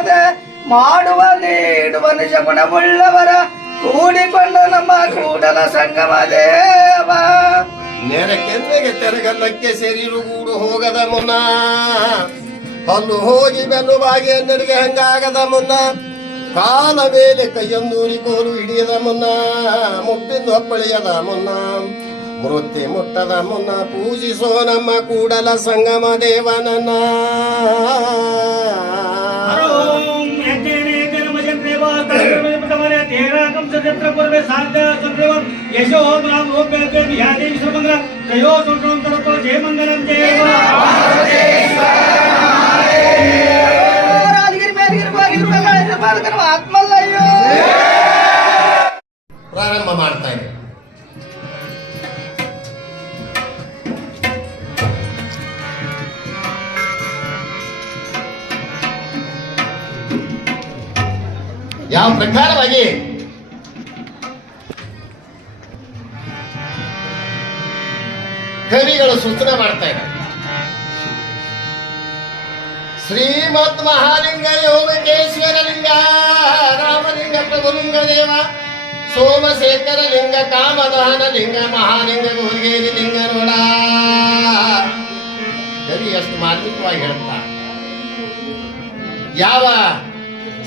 ನಿಜವಿಲ್ಲದೆ ಮಾಡುವ ನೀಡುವ ನಿಜ ಗುಣವುಳ್ಳವರ ಕೂಡಿಕೊಂಡ ನಮ್ಮ ಕೂಡಲ ಸಂಗಮ ದೇವ. ನೆರಕೆಂದ್ರೆಗೆ ತೆರಗಲ್ಲಕ್ಕೆ ಸೇರಿರುಗೂಡು ಹೋಗದ ಮುನ್ನ. ಹಲ್ಲು ಹೋಗಿ ಬೆನ್ನುಬಾಗಿ ಎನ್ನಡಿಗೆ ಹಂಗಾಗದ ಮುನ್ನ. ಕಾಲ ಮೇಲೆ ಕೈಯೊಂದೂರಿ ಕೋಲು ಹಿಡಿಯದ ಮುನ್ನ. ಮುಪ್ಪಿಂದು ಅಪ್ಪಳಿಯದ ಮುನ್ನ. ಮೃತ್ಯು ಮುಟ್ಟದ ಮುನ್ನ. ಪೂಜಿಸೋ ನಮ್ಮ ಕೂಡಲ ಸಂಗಮ ದೇವನನ್ನ ಸಾಧ್ಯ ಸಂಪ್ರೇವ ಯಶೋ ನಾಮ ರೂಪ್ಯತೆ ವಿಹಾದೇವಿ ಸರ್ವಂದ್ರ ತ್ರಯೋ ಸಂಕ್ರಾಂತರತೋ ಜಯ ಮಂಗಲಂ ಜಯವ ರಾಜಗಿರಿ ಮೇಲಗಿರಿ ಬಾಗಿರು ಬೆಳ್ಳಾಳಿದ್ರು ಬಾಲಕನ ಆತ್ಮಲ್ಲಯ್ಯೋ ಪ್ರಾರಂಭ ಮಾಡ್ತಾ ಇದೆ ಯಾವ ಪ್ರಕಾರವಾಗಿ ಕವಿಗಳು ಸೂಚನೆ ಮಾಡ್ತಾ ಇದ್ದಾರೆ. ಶ್ರೀಮತ್ ಮಹಾಲಿಂಗ ಯೋಗಕೇಶ್ವರ ಲಿಂಗ, ರಾಮಲಿಂಗ ಪ್ರಭುಲಿಂಗ ದೇವ ಸೋಮಶೇಖರ ಲಿಂಗ ಕಾಮದಹನ ಲಿಂಗ, ಮಹಾಲಿಂಗ ಗುರುಗೇರಿ ಲಿಂಗ ನೋಡ ಕವಿ ಎಷ್ಟು ಮಾರ್ಮಿಕವಾಗಿ ಹೇಳ್ತಾ ಯಾವ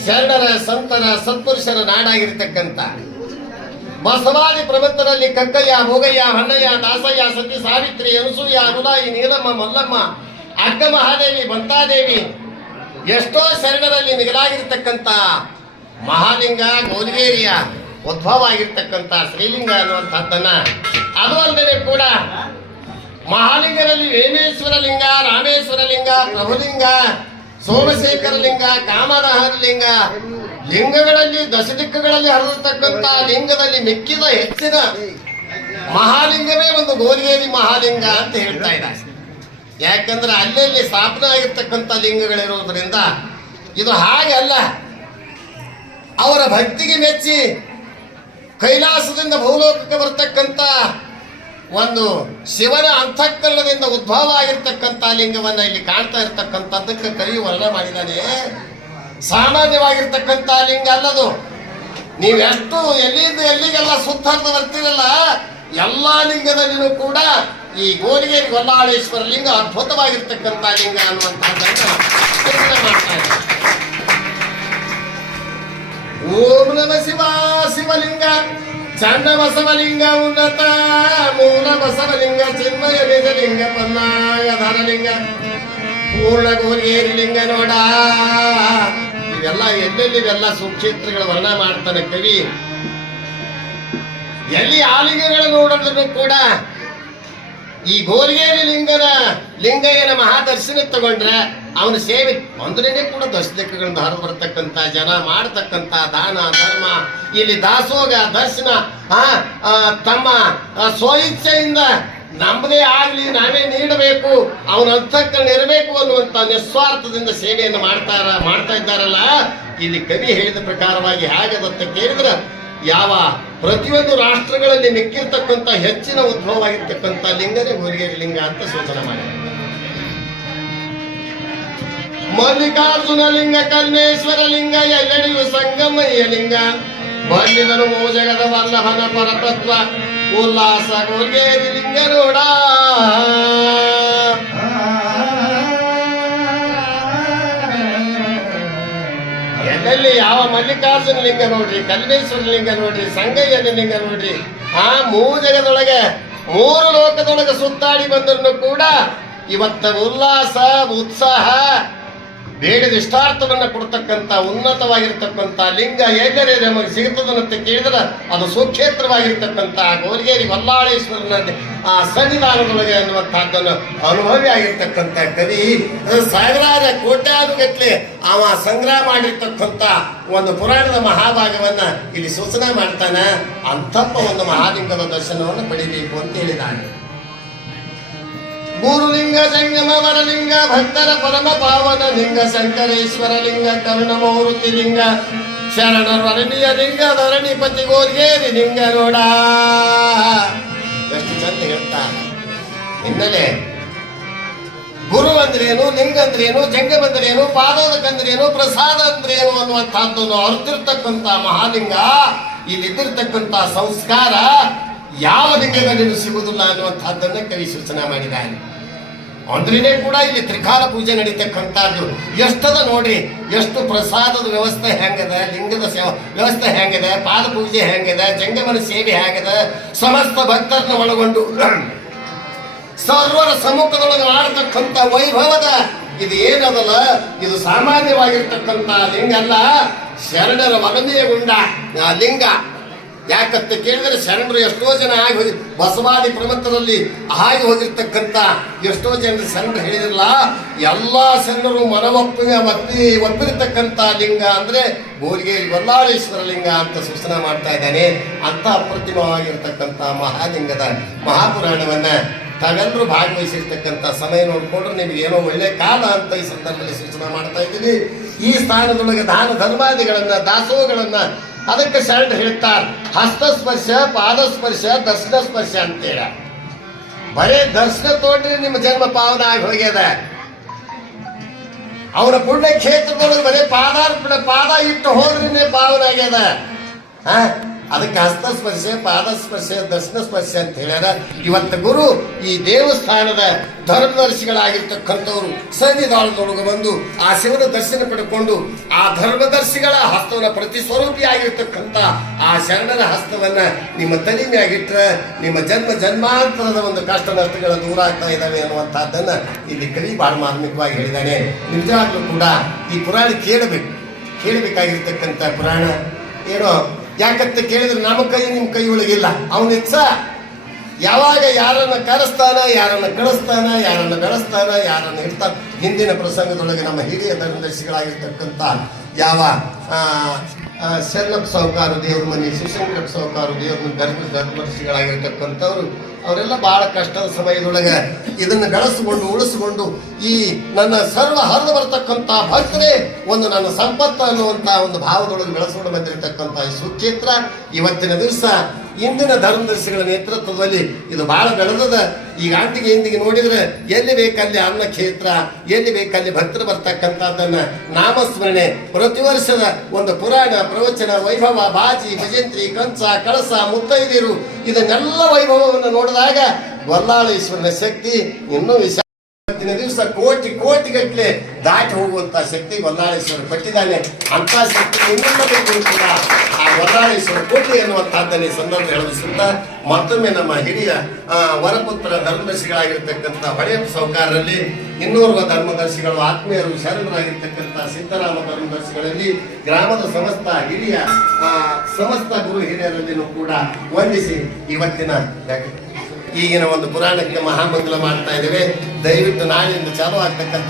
ಶರಣರ, ಸಂತರ, ಸತ್ಪುರುಷರ ನಾಡಾಗಿರ್ತಕ್ಕಂಥ ಬಸವಾದಿ ಪ್ರಮತ್ತರಲ್ಲಿ ಕಕ್ಕಯ್ಯ ಹೋಗಯ್ಯ ಹಣ್ಣಯ್ಯ, ದಾಸಯ್ಯ, ಸತಿ ಸಾವಿತ್ರಿ, ಅನಸೂಯ, ಅನುದಾಯಿ, ನೀಲಮ್ಮ, ಮಲ್ಲಮ್ಮ ಅಕ್ಕ ಮಹಾದೇವಿ ಬಂತಾದೇವಿ ಎಷ್ಟೋ ಶರಣರಲ್ಲಿ ಮಿಗಲಾಗಿರ್ತಕ್ಕಂಥ ಮಹಾಲಿಂಗ, ಗೋಲ್ಗೇರಿಯ ಉದ್ಭವ ಆಗಿರ್ತಕ್ಕಂಥ ಶ್ರೀಲಿಂಗ ಅನ್ನುವಂಥದ್ದನ್ನ ಅದು ಅಲ್ಲದೆ ಕೂಡ ಮಹಾಲಿಂಗರಲ್ಲಿ ವೇಮೇಶ್ವರ ಲಿಂಗ ರಾಮೇಶ್ವರ ಲಿಂಗ ಪ್ರಭುಲಿಂಗ ಸೋಮಶೇಖರ ಲಿಂಗ ಕಾಮದಹರ ಲಿಂಗ ಲಿಂಗಗಳಲ್ಲಿ, ದಶದಿಕ್ಕಗಳಲ್ಲಿ ಹರಿದಿರ್ತಕ್ಕಂಥ ಲಿಂಗದಲ್ಲಿ ಮೆಕ್ಕಿದ ಹೆಚ್ಚಿನ ಮಹಾಲಿಂಗವೇ ಒಂದು ಗೋಲಿಗೇರಿ ಮಹಾಲಿಂಗ ಅಂತ ಹೇಳ್ತಾ ಇದ್ದಾರೆ. ಯಾಕಂದ್ರೆ ಅಲ್ಲಲ್ಲಿ ಸ್ಥಾಪನೆ ಆಗಿರ್ತಕ್ಕಂಥ ಲಿಂಗಗಳಿರೋದ್ರಿಂದ ಇದು ಹಾಗೆ ಅಲ್ಲ. ಅವರ ಭಕ್ತಿಗೆ ಮೆಚ್ಚಿ ಕೈಲಾಸದಿಂದ ಭೂಲೋಕಕ್ಕೆ ಬರ್ತಕ್ಕಂಥ ಒಂದು ಶಿವನ ಅಂತಃಕರಣದಿಂದ ಉದ್ಭವ ಆಗಿರ್ತಕ್ಕಂಥ ಲಿಂಗವನ್ನ ಇಲ್ಲಿ ಕಾಣ್ತಾ ಇರ್ತಕ್ಕಂಥದ್ದಕ್ಕೆ ಕವಿ ವರ್ಣ ಮಾಡಿದ್ದಾನೆ. ಸಾಮಾನ್ಯವಾಗಿರ್ತಕ್ಕಂಥ ಲಿಂಗ ಅಲ್ಲದು. ನೀವೆಷ್ಟು ಎಲ್ಲಿಂದ ಎಲ್ಲಿಗೆಲ್ಲ ಸುತ್ತರ್ದು ಬರ್ತೀರಲ್ಲ, ಎಲ್ಲಾ ಲಿಂಗದಲ್ಲಿನೂ ಕೂಡ ಈ ಗೋಲಿಗೇರಿ ಗೊಲ್ಲಾಳೇಶ್ವರ ಲಿಂಗ ಅದ್ಭುತವಾಗಿರ್ತಕ್ಕಂಥ ಲಿಂಗ ಅನ್ನುವಂತಹದ್ದನ್ನ ಮಾಡ್ತಾ ಇದ್ದಾರೆ. ಶಿವ ಶಿವಲಿಂಗ ಚಂಡ ಬಸವಲಿಂಗ ಉನ್ನತ, ಮೂಲ ಬಸವಲಿಂಗ ಚಿನ್ಮಯ ನಿಜಲಿಂಗ ಪನ್ನಾಯ ಧನಲಿಂಗ ಪೂರ್ಣ ಗೋರಿಯೇರಿ ಲಿಂಗ ನೋಡ. ಇವೆಲ್ಲ ಎಲ್ಲೆಲ್ಲಿ ಇವೆಲ್ಲ ಸುಕ್ಷೇತ್ರಗಳ ವರ್ಣ ಮಾಡ್ತಾನೆ ಕವಿ? ಎಲ್ಲಿ ಆಲಿಂಗಗಳು ನೋಡಲು ಕೂಡ? ಈ ಗೋಲಿಗೇರಿ ಲಿಂಗನ ಲಿಂಗಯ್ಯನ ಮಹಾದರ್ಶನ ತಗೊಂಡ್ರೆ ಅವನ ಸೇವೆ ಒಂದನೇ ಕೂಡ ದಶದಿಕ್ಕಗಳಿಂದ ಹರಿದು ಬರತಕ್ಕಂತ ಜನ ಮಾಡತಕ್ಕಂತ ದಾನ ಧರ್ಮ ಇಲ್ಲಿ ದಾಸೋಗ ದರ್ಶನ ಆ, ತಮ್ಮ ಸ್ವಇಚ್ಛೆಯಿಂದ ನಮ್ಮದೇ ಆಗಲಿ ನಾವೇ ನೀಡಬೇಕು ಅವನ ಅಂತಕ್ಕಂಡು ಇರಬೇಕು ಅನ್ನುವಂತ ನಿಸ್ವಾರ್ಥದಿಂದ ಸೇವೆಯನ್ನು ಮಾಡ್ತಾರ, ಮಾಡ್ತಾ ಇದ್ದಾರಲ್ಲ? ಇಲ್ಲಿ ಕವಿ ಹೇಳಿದ ಪ್ರಕಾರವಾಗಿ ಹೇಗದಂತ ಕೇಳಿದ್ರೆ, ಯಾವ ಪ್ರತಿಯೊಂದು ರಾಷ್ಟ್ರಗಳಲ್ಲಿ ಮಿಕ್ಕಿರ್ತಕ್ಕಂಥ ಹೆಚ್ಚಿನ ಉದ್ಭವವಾಗಿರ್ತಕ್ಕಂಥ ಲಿಂಗನೇ ಗೋರಿಗೇರಿ ಲಿಂಗ ಅಂತ ಸೂಚನೆ ಮಾಡಿ ಮಲ್ಲಿಕಾರ್ಜುನ ಲಿಂಗ, ಕಲ್ಮೇಶ್ವರ ಲಿಂಗ, ಎಲ್ಲೆಡೆಯು ಸಂಗಮಯ್ಯ ಲಿಂಗ, ಬಂದಿದನು ಮೋಜಗದ ವಲ್ಲಭನ ಪರತತ್ವ. ಉಲ್ಲಾಸ ಗೋರ್ಗೇರಿ ಲಿಂಗ ನೋಡ. ಎಲ್ಲೆಲ್ಲಿ ಯಾವ ಮಲ್ಲಿಕಾರ್ಜುನ ಲಿಂಗ ನೋಡ್ರಿ ಕಲ್ಮೇಶ್ವರ ಲಿಂಗ ನೋಡ್ರಿ, ಸಂಗಯ್ಯನ ಲಿಂಗ ನೋಡ್ರಿ, ಆ ಮೂರು ಜಗದೊಳಗೆ, ಮೂರು ಲೋಕದೊಳಗೆ ಸುತ್ತಾಡಿ ಬಂದ್ರು ಕೂಡ ಇವತ್ತ ಉಲ್ಲಾಸ, ಉತ್ಸಾಹ ಬೇಡದ ಇಷ್ಟಾರ್ಥವನ್ನ ಕೊಡ್ತಕ್ಕಂಥ, ಉನ್ನತವಾಗಿರ್ತಕ್ಕಂಥ ಲಿಂಗ ಎಲ್ಲರೇ ನಮಗೆ ಸಿಗುತ್ತದನ್ನಂತ ಕೇಳಿದ್ರೆ ಅದು ಸುಕ್ಷೇತ್ರವಾಗಿರ್ತಕ್ಕಂಥ ಗೌರಿಗೇರಿ ವಲ್ಲಾಳೇಶ್ವರನ ಆ ಸನ್ನಿಧಾನದೊಳಗೆ ಅನ್ನುವಂಥದ್ದನ್ನು ಅನುಭವಿ ಆಗಿರ್ತಕ್ಕಂಥ ಕವಿ ಸಾವಿರಾರು ಕೋಟ್ಯಾನುಗಟ್ಲೆ ಅವ ಸಂಗ್ರಹ ಮಾಡಿರ್ತಕ್ಕಂಥ ಒಂದು ಪುರಾಣದ ಮಹಾಭಾಗವನ್ನ ಇಲ್ಲಿ ಸೂಚನೆ ಮಾಡ್ತಾನೆ. ಅಂಥಪ್ಪ ಒಂದು ಮಹಾಲಿಂಗದ ದರ್ಶನವನ್ನು ಪಡಿಬೇಕು ಅಂತ ಹೇಳಿದ್ದಾನೆ ಗುರುಲಿಂಗ ಸಂಗಮ, ವರಲಿಂಗ, ಭಕ್ತರ ಪರಮ ಪಾವನ ಲಿಂಗ, ಶಂಕರೇಶ್ವರ ಲಿಂಗ, ಕರುಣಮೂರ್ತಿ ಲಿಂಗ ಶರಣ ವರಣಿಯ ಲಿಂಗ ಧರಣಿಪತಿ ಗೋರ್ಗೇರಿ ಲಿಂಗ ನೋಡ ಎಷ್ಟು ಚಂದ ಹೇಳ್ತಾರೆ ಹಿನ್ನೆಲೆ ಗುರು ಅಂದ್ರೇನು, ಲಿಂಗ ಅಂದ್ರೇನು ಜಂಗಮ ಅಂದ್ರೇನು ಪಾದೋದಕಂದ್ರೇನು ಪ್ರಸಾದ ಅಂದ್ರೇನು ಅನ್ನುವಂತಹದ್ದನ್ನು ಅರ್ತಿರ್ತಕ್ಕಂಥ ಮಹಾಲಿಂಗ ಇಲ್ಲಿದ್ದಿರ್ತಕ್ಕಂಥ ಸಂಸ್ಕಾರ ಯಾವ ಲಿಂಗದಲ್ಲಿ ಸಿಗುವುದಿಲ್ಲ ಅನ್ನುವಂತಹದ್ದನ್ನ ಕವಿ ಸೂಚನೆ ಮಾಡಿದ್ದಾನೆ. ಅಂದ್ರೇನೆ ಕೂಡ ಇಲ್ಲಿ ತ್ರಿಕಾಲ ಪೂಜೆ ನಡೀತಕ್ಕಂಥದ್ದು ಎಷ್ಟದ ನೋಡ್ರಿ, ಎಷ್ಟು ಪ್ರಸಾದದ ವ್ಯವಸ್ಥೆ ಹೆಂಗದ, ಲಿಂಗದ ವ್ಯವಸ್ಥೆ ಹೆಂಗದ, ಪಾದ ಪೂಜೆ ಹೆಂಗದ ಜಂಗಮನ ಸೇವೆ ಹೇಗಿದೆ, ಸಮಸ್ತ ಭಕ್ತರನ್ನ ಒಳಗೊಂಡು ಸರ್ವರ ಸಮ್ಮುಖದೊಳಗೆ ಆಡತಕ್ಕಂಥ ವೈಭವದ ಇದು ಏನದಲ್ಲ, ಇದು ಸಾಮಾನ್ಯವಾಗಿರ್ತಕ್ಕಂಥ ಲಿಂಗ ಅಲ್ಲ ಶರಣರ ವಲನೆಯಗೊಂಡ ಗುಂಡ ಲಿಂಗ. ಯಾಕಂತ ಕೇಳಿದ್ರೆ ಶರಣರು ಎಷ್ಟೋ ಜನ ಆಗಿ ಹೋಗಿ ಬಸವಾದಿ ಪ್ರಮತ್ತದಲ್ಲಿ ಆಗಿ ಹೋಗಿರ್ತಕ್ಕಂಥ ಎಷ್ಟೋ ಜನರು ಶರಣರು ಹೇಳಿದಿರಲ್ಲ, ಎಲ್ಲ ಶರಣರು ಮನವೊಪ್ಪಿಗೆ ಒಪ್ಪಿ ಒಪ್ಪಿರ್ತಕ್ಕಂಥ ಲಿಂಗ ಅಂದ್ರೆ ಗೋರಿಗೆ ವಲ್ಲಾಳೇಶ್ವರ ಲಿಂಗ ಅಂತ ಸೂಚನೆ ಮಾಡ್ತಾ ಇದ್ದಾನೆ. ಅಂಥ ಅಪ್ರತಿಮವಾಗಿರ್ತಕ್ಕಂಥ ಮಹಾಲಿಂಗದ ಮಹಾಪುರಾಣವನ್ನ ತಾವೆಲ್ಲರೂ ಭಾಗವಹಿಸಿರ್ತಕ್ಕಂಥ ಸಮಯ ನೋಡಿಕೊಂಡ್ರೆ ನಿಮ್ಗೆ ಏನೋ ಒಳ್ಳೆ ಕಾಲ ಅಂತ ಈ ಸಂದರ್ಭದಲ್ಲಿ ಸೂಚನೆ ಮಾಡ್ತಾ ಇದ್ದೀನಿ. ಈ ಸ್ಥಾನದೊಳಗೆ ದಾನ ಧರ್ಮಾದಿಗಳನ್ನು, ದಾಸೋಹಗಳನ್ನ ಅದಕ್ಕೆ ಶರಣ ಹೇಳ್ತಾರೆ, ಹಸ್ತಸ್ಪರ್ಶ, ಪಾದಸ್ಪರ್ಶ ದರ್ಶನ ಸ್ಪರ್ಶ ಅಂತೇಳ ಬರೇ ದರ್ಶನ ತೋಡ್ರಿ ನಿಮ್ಮ ಜನ್ಮ ಪಾವನ ಆಗಿ ಹೋಗ್ಯದ. ಅವರ ಪುಣ್ಯ ಕ್ಷೇತ್ರದೊಳಗೆ ಬರೇ ಪಾದಾರ್ಪಣೆ, ಪಾದ ಇಟ್ಟು ಹೋದ್ರೇನೆ ಪಾವನ ಆಗ್ಯದ. ಅದಕ್ಕೆ ಹಸ್ತಸ್ಪರ್ಶ ಪಾದಸ್ಪರ್ಶ ದರ್ಶನ ಸ್ಪರ್ಶೆ ಅಂತ ಹೇಳ್ಯಾರ. ಇವತ್ತು ಗುರು ಈ ದೇವಸ್ಥಾನದ ಧರ್ಮದರ್ಶಿಗಳಾಗಿರ್ತಕ್ಕಂಥವ್ರು ಸನ್ನಿಧಾನದೊಳಗೆ ಬಂದು ಆ ಶಿವನ ದರ್ಶನ ಪಡ್ಕೊಂಡು ಆ ಧರ್ಮದರ್ಶಿಗಳ ಹಸ್ತವನ್ನ ಪ್ರತಿ ಸ್ವರೂಪಿಯಾಗಿರ್ತಕ್ಕಂಥ ಆ ಶರಣರ ಹಸ್ತವನ್ನ ನಿಮ್ಮ ತನಿಮೆಯಾಗಿಟ್ರ ಮ್ಯಾಗಿಟ್ರೆ ನಿಮ್ಮ ಜನ್ಮ ಜನ್ಮಾಂತರದ ಒಂದು ಕಷ್ಟ ನಷ್ಟಗಳ ದೂರ ಆಗ್ತಾ ಇದ್ದಾವೆ ಅನ್ನುವಂಥದ್ದನ್ನ ಇಲ್ಲಿ ಕವಿ ಬಹಳ ಮಾರ್ಮಿಕವಾಗಿ ಹೇಳಿದ್ದಾನೆ ನಿಜವಾಗ್ಲೂ ಕೂಡ ಈ ಪುರಾಣ ಕೇಳಬೇಕು. ಕೇಳಬೇಕಾಗಿರ್ತಕ್ಕಂಥ ಪುರಾಣ ಏನೋ ಯಾಕಂತ ಕೇಳಿದ್ರೆ ನಮ್ಮ ಕೈ ನಿಮ್ಮ ಕೈ ಒಳಗಿಲ್ಲ ಅವನ ಇಚ್ಛ, ಯಾವಾಗ ಯಾರನ್ನ ಕರೆಸ್ತಾನ, ಯಾರನ್ನ ಕಳಿಸ್ತಾನ, ಯಾರನ್ನ ಬೆಳೆಸ್ತಾನ, ಯಾರನ್ನ ಇಡ್ತಾನ ಹಿಂದಿನ ಪ್ರಸಂಗದೊಳಗೆ ನಮ್ಮ ಹಿರಿಯ ಧರ್ಮದರ್ಶಿಗಳಾಗಿರ್ತಕ್ಕಂಥ ಯಾವ ಶರಣಪ್ಪ ಸಾಹುಕಾರ ದೇವ್ರ ಮನೆ, ಶಿವಶಂಕರಪ್ಪ ಸಾಹುಕಾರ ದೇವ್ರ ಮನೆ ಧರ್ಮ ಅವರೆಲ್ಲ ಬಹಳ ಕಷ್ಟದ ಸಮಯದೊಳಗೆ ಇದನ್ನು ಬೆಳೆಸಿಕೊಂಡು, ಉಳಿಸ್ಕೊಂಡು ಈ ನನ್ನ ಸರ್ವ ಹರಿದು ಬರ್ತಕ್ಕಂಥ ಭಕ್ತರೇ ಒಂದು ನನ್ನ ಸಂಪತ್ತು ಅನ್ನುವಂಥ ಒಂದು ಭಾವದೊಳಗೆ ಬೆಳೆಸ್ಕೊಂಡು ಬಂದಿರತಕ್ಕಂಥ ಈ ಸುಕ್ಷೇತ್ರ ಇವತ್ತಿನ ದಿವಸ. ಇಂದಿನ ಧರ್ಮದರ್ಶಿಗಳ ನೇತೃತ್ವದಲ್ಲಿ ಇದು ಬಹಳ ಬೆಳೆದದ ಈಗ ಅಂತಿಗೆ ಇಂದಿಗೆ ನೋಡಿದ್ರೆ ಎಲ್ಲಿ ಬೇಕಲ್ಲಿ ಅನ್ನ ಕ್ಷೇತ್ರ ಎಲ್ಲಿ ಬೇಕಲ್ಲಿ ಭಕ್ತರು ಬರ್ತಕ್ಕಂಥದ್ದನ್ನ ನಾಮಸ್ಮರಣೆ. ಪ್ರತಿ ವರ್ಷದ ಒಂದು ಪುರಾಣ, ಪ್ರವಚನ, ವೈಭವ, ಬಾಜಿ, ಭಜಂತ್ರಿ, ಕಂಸ, ಕಳಸ, ಮುತ್ತೈದಿರು, ಇದನ್ನೆಲ್ಲ ವೈಭವವನ್ನು ನೋಡಿದಾಗ ಗೊಲ್ಲಾಳೇಶ್ವರನ ಶಕ್ತಿ ಇನ್ನೂ ವಿಶಾಲ ಇವತ್ತಿನ ದಿವಸ ಕೋಟಿ ಕೋಟಿ ಗಟ್ಟಲೆ ಹೋಗುವಂತ ಶಕ್ತಿ ವಲ್ಲಾಳೇಶ್ವರ ಕೊಟ್ಟಿದ್ದಾನೆ ಅಂತ ಶಕ್ತಿ ನಿಮ್ಮಲ್ಲಿ ಕೂಡ ಆ ವಲ್ಲಾಳೇಶ್ವರ ಕೋಟೆ ಅನ್ನುವಂತಹದ್ದನ್ನ ಈ ಸಂದರ್ಭ ಹೇಳಿಸುತ್ತಾ ಮತ್ತೊಮ್ಮೆ ನಮ್ಮ ಹಿರಿಯ ವರಪುತ್ರ ಧರ್ಮದರ್ಶಿಗಳಾಗಿರ್ತಕ್ಕಂಥ ಹೊಳೆಯ ಸೌಕಾರರಲ್ಲಿ ಇನ್ನೋರ್ವ ಧರ್ಮದರ್ಶಿಗಳು, ಆತ್ಮೀಯರು ಶರಣರಾಗಿರ್ತಕ್ಕಂಥ ಸಿದ್ದರಾಮ ಧರ್ಮದರ್ಶಿಗಳಲ್ಲಿ ಗ್ರಾಮದ ಸಮಸ್ತ ಹಿರಿಯ ಸಮಸ್ತ ಗುರು ಹಿರಿಯರಲ್ಲಿನೂ ಕೂಡ ವಂದಿಸಿ ಇವತ್ತಿನ ಈಗಿನ ಒಂದು ಪುರಾಣಕ್ಕೆ ಮಹಾಮಂಗಲ ಮಾಡ್ತಾ ಇದ್ದೇವೆ. ದಯವಿಟ್ಟು ನಾಳೆಯಿಂದ ಚಾಲು ಆಗ್ತಕ್ಕಂಥ